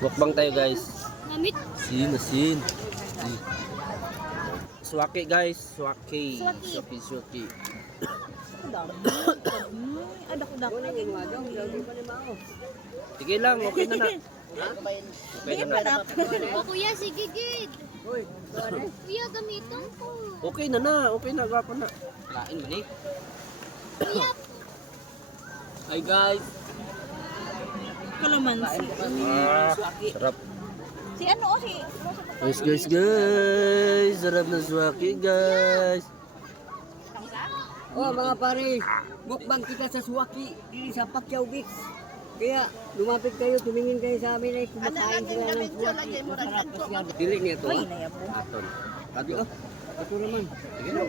Mukbang tayo guys. Mamit. Asin. Swaki guys, swaki. Swaki. Sige lang, okay na na. Okay na na. O kuya, sige gid. Kuya, gamitan ko. Okay na, gwapo na. Kain man eh. Kuya, Hi guys. Kalamansi. Sarap. Si ano o si... Guys. Sarap na swaki guys. Oh mga pare, mukbang kita sa Suwaki, dili sa Pacquiao Beach. Kaya lumapit kayo, tumingin kayo sa amin ay kumakain sila ng Suwaki. Masarap kasi yan. Dili niya to. Aton. Sabi ko, ito naman. Sige na.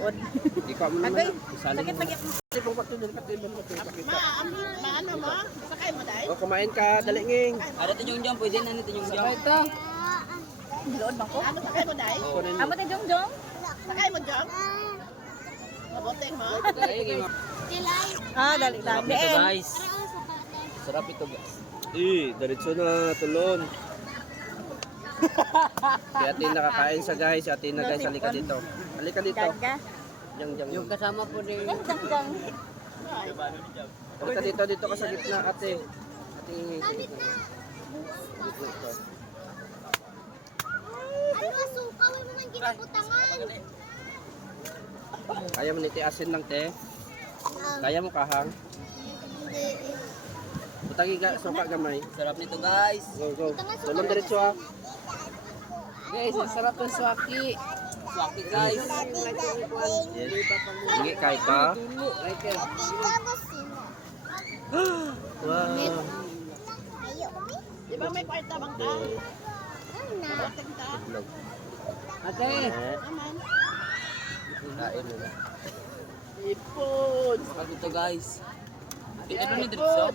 Di ka mo naman. Isali mo. Kasi kung patulong ka pakita. Maano mo? Sakay mo dahil? O kumain ka, dali nging. Ada tinyong jam, pwede na tinyong jam. Ito. Doon ba ko? Ano sakay mo dahil? Amo tayo jong. Sakay mo, Jom? Maboteng mo? kilay. Dali. Ito guys. Parang sa bata. Sarap ito guys. Diretso na, tulon. Si ate nakakain sa guys. Si ate na guys, halika dito. Halika dito. Gaga. Yang. Yung kasama po ni... Jang. Halika dito ka sa gitna ate. Ate Gamit na. Dito. Ano masuka? Huwag mo man ginabutangan. Kaya mo niti asin lang te. Kaya mo kahang. Butangi ka, suka gamay. Sarap nito guys. Go. Tulon diretso ah. Guys, sarap ng Suwaki. Suwaki guys. Yes. Hingi kay ka. Right there. Wow. Di ba may kwarta bang ka? Boteng ka? Itlog. Ate. Aman. Kain mo na. Ipon. Sarap nito guys. Ito ni Dritso.